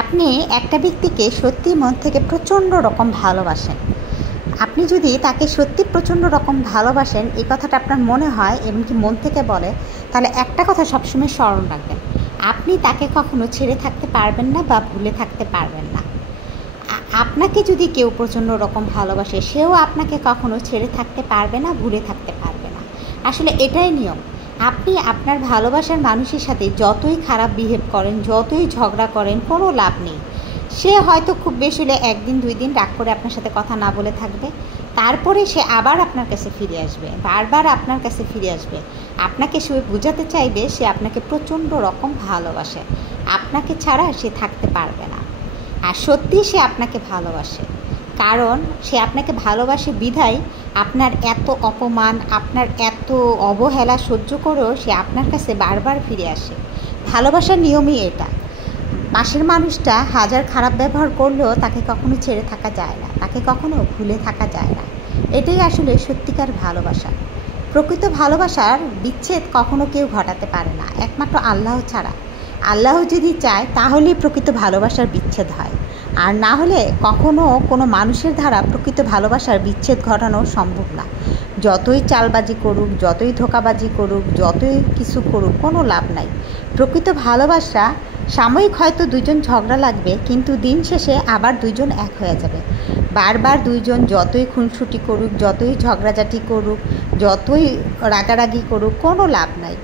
আপনি একটা ব্যক্তিকে সত্যি মন থেকে প্রচণ্ড রকম ভালোবাসেন। আপনি যদি তাকে সত্যি প্রচণ্ড রকম ভালোবাসেন, এই কথাটা আপনার মনে হয় এমনকি মন থেকে বলে, তাহলে একটা কথা সবসময় স্মরণ রাখবেন, আপনি তাকে কখনো ছেড়ে থাকতে পারবেন না বা ভুলে থাকতে পারবেন না। আপনাকে যদি কেউ প্রচণ্ড রকম ভালোবাসে, সেও আপনাকে কখনো ছেড়ে থাকতে পারবে না, ভুলে থাকতে পারবে না। আসলে এটাই নিয়ম। আপনি আপনার ভালোবাসার মানুষের সাথে যতই খারাপ বিহেভ করেন, যতই ঝগড়া করেন, কোনো লাভ নেই। সে হয়তো খুব বেশি হলে একদিন 2 দিন রাগ করে আপনার সাথে কথা না বলে থাকবে, তারপরে সে আবার আপনার কাছে ফিরে আসবে, বারবার আপনার কাছে ফিরে আসবে। আপনাকে সে বোঝাতে চাইবে সে আপনাকে প্রচণ্ড রকম ভালোবাসে, আপনাকে ছাড়া সে থাকতে পারবে না। আর সত্যি সে আপনাকে ভালোবাসে, কারণ সে আপনাকে ভালোবাসে বিধায় আপনার এত অপমান, আপনার এত অবহেলা সহ্য করেও সে আপনার কাছে বারবার ফিরে আসে। ভালোবাসার নিয়মই এটা। পাশের মানুষটা হাজার খারাপ ব্যবহার করলেও তাকে কখনো ছেড়ে থাকা যায় না, তাকে কখনো ভুলে থাকা যায় না। এটাই আসলে সত্যিকার ভালোবাসা। প্রকৃত ভালোবাসার বিচ্ছেদ কখনো কেউ ঘটাতে পারে না, একমাত্র আল্লাহ ছাড়া। আল্লাহ যদি চায় তাহলেই প্রকৃত ভালোবাসার বিচ্ছেদ হয়, আর না হলে কখনো কোনো মানুষের দ্বারা প্রকৃত ভালোবাসার বিচ্ছেদ ঘটানো সম্ভব না। যতই চালবাজি করুক, যতই ধোঁকাবাজি করুক, যতই কিছু করুক, কোনো লাভ নাই। প্রকৃত ভালোবাসা সাময়িক হয়তো 2 জন ঝগড়া লাগবে, কিন্তু দিন শেষে আবার 2 জন এক হয়ে যাবে। বারবার 2 জন যতই খুনসুটি করুক, যতই ঝগড়াঝাটি করুক, যতই রাগারাগি করুক, কোনো লাভ নাই।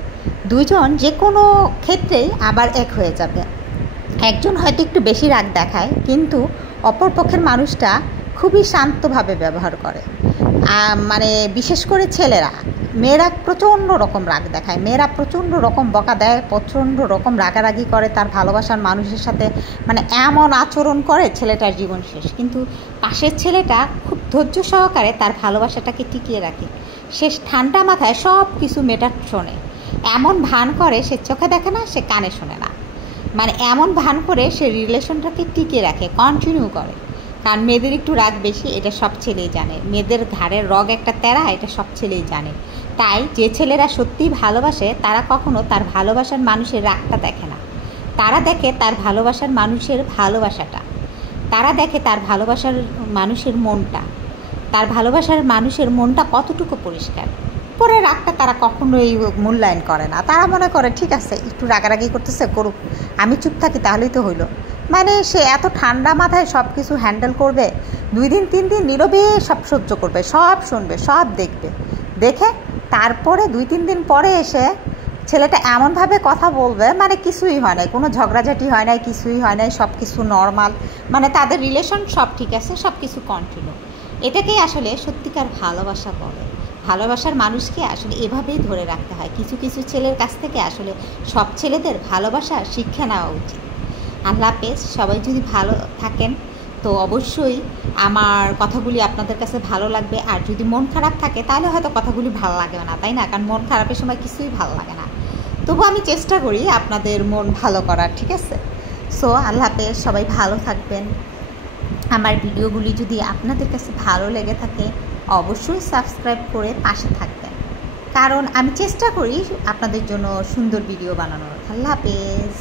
2 জন যে কোনো ক্ষেত্রেই আবার এক হয়ে যাবে। একজন হয়তো একটু বেশি রাগ দেখায়, কিন্তু অপর পক্ষের মানুষটা খুবই শান্তভাবে ব্যবহার করে। মানে বিশেষ করে ছেলেরা, মেয়েরা প্রচণ্ড রকম রাগ দেখায়, মেয়েরা প্রচণ্ড রকম বকা দেয়, প্রচণ্ড রকম রাগারাগি করে তার ভালোবাসার মানুষের সাথে, মানে এমন আচরণ করে ছেলেটার জীবন শেষ। কিন্তু পাশের ছেলেটা খুব ধৈর্য সহকারে তার ভালোবাসাটাকে টিকিয়ে রাখে। সে ঠান্ডা মাথায় সব কিছু মেয়েটা শোনে, এমন ভান করে সে চোখে দেখে না, সে কানে শোনে না, মানে এমন ভান করে সে রিলেশনটাকে টিকিয়ে রাখে, কন্টিনিউ করে। কারণ মেয়েদের একটু রাগ বেশি, এটা সব ছেলেই জানে। মেয়েদের ঘাড়ের রগ একটা তেরা, এটা সব ছেলেই জানে। তাই যে ছেলেরা সত্যিই ভালোবাসে তারা কখনো তার ভালোবাসার মানুষের রাগটা দেখে না, তারা দেখে তার ভালোবাসার মানুষের ভালোবাসাটা, তারা দেখে তার ভালোবাসার মানুষের মনটা, তার ভালোবাসার মানুষের মনটা কতটুকু পরিষ্কার। পরে রাগটা তারা কখনোই মূল্যায়ন করে না। তারা মনে করে ঠিক আছে, একটু রাগারাগি করতেছে, করুক, আমি চুপ থাকি তাহলেই তো হইলো। মানে সে এত ঠান্ডা মাথায় সব কিছু হ্যান্ডেল করবে, 2 দিন 3 দিন নীরবে সব সহ্য করবে, সব শুনবে, সব দেখবে, দেখে তারপরে 2-3 দিন পরে এসে ছেলেটা এমনভাবে কথা বলবে, মানে কিছুই হয় নাই, কোনো ঝগড়াঝাটি হয় নাই, কিছুই হয় নাই, সব কিছু নর্মাল, মানে তাদের রিলেশন সব ঠিক আছে, সব কিছু কন্টিনিউ। এটাকেই আসলে সত্যিকার ভালোবাসা বলে। ভালোবাসার মানুষকে আসলে এভাবেই ধরে রাখতে হয়। কিছু কিছু ছেলের কাছ থেকে আসলে সব ছেলেদের ভালোবাসা শিক্ষা নেওয়া উচিত। আল্লাহ হাফেজ। সবাই যদি ভালো থাকেন তো অবশ্যই আমার কথাগুলি আপনাদের কাছে ভালো লাগবে, আর যদি মন খারাপ থাকে তাহলে হয়তো কথাগুলি ভালো লাগবে না, তাই না? কারণ মন খারাপের সময় কিছুই ভালো লাগে না। তবু আমি চেষ্টা করি আপনাদের মন ভালো করার, ঠিক আছে? সো আল্লাহ হাফেজ, সবাই ভালো থাকবেন। আমার ভিডিওগুলি যদি আপনাদের কাছে ভালো লেগে থাকে অবশ্যই সাবস্ক্রাইব করে পাশে থাকবেন, কারণ আমি চেষ্টা করি আপনাদের জন্য সুন্দর ভিডিও বানানোর। আল্লাহ হাফেজ।